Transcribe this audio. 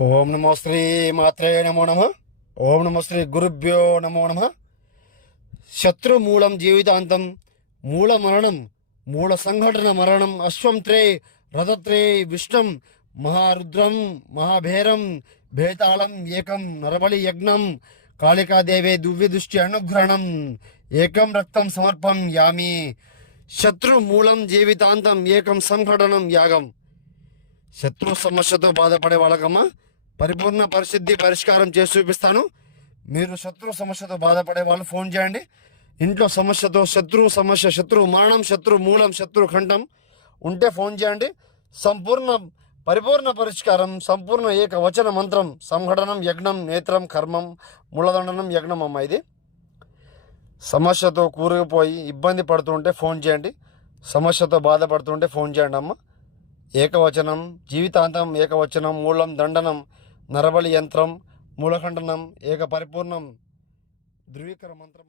ఓం నమో శ్రీ మాత్రే నమో నమ. ఓం నమో శ్రీ గురుభ్యో నమో నమ. శత్రుమూలం జీవితాంతం, మూల మరణం, మూల సంఘటన మరణం, అశ్వం త్రే రథత్రే విష్ణం, మహారుద్రం మహాభేరం, భేతాళం ఏకం, నరబలి యజ్ఞం, కాళికాదేవే దివ్యదృష్టి అనుగ్రహణం, ఏకం రక్తం సమర్పం యామి. శత్రుమూలం జీవితాంతం, ఏకం సంఘటనం యాగం. శత్రు సమస్యతో బాధపడే వాళ్ళకమ్మా పరిపూర్ణ పరిస్థితి పరిష్కారం చేసి చూపిస్తాను. మీరు శత్రు సమస్యతో బాధపడే వాళ్ళు ఫోన్ చేయండి. ఇంట్లో సమస్యతో, శత్రు సమస్య, శత్రు మరణం, శత్రు మూలం, శత్రు ఖండం ఉంటే ఫోన్ చేయండి. పరిపూర్ణ పరిష్కారం, సంపూర్ణ ఏక వచన మంత్రం, సంఘటనం యజ్ఞం, నేత్రం కర్మం, మూలదండనం యజ్ఞం అమ్మ. ఇది సమస్యతో కూరుకుపోయి ఇబ్బంది పడుతుంటే ఫోన్ చేయండి. సమస్యతో బాధపడుతుంటే ఫోన్ చేయండి అమ్మ. ఏకవచనం, జీవితాంతం ఏకవచనం, మూలం దండనం, నరబలి యంత్రం, మూలఖండనం, ఏక పరిపూర్ణం, ధృవీకర మంత్రం.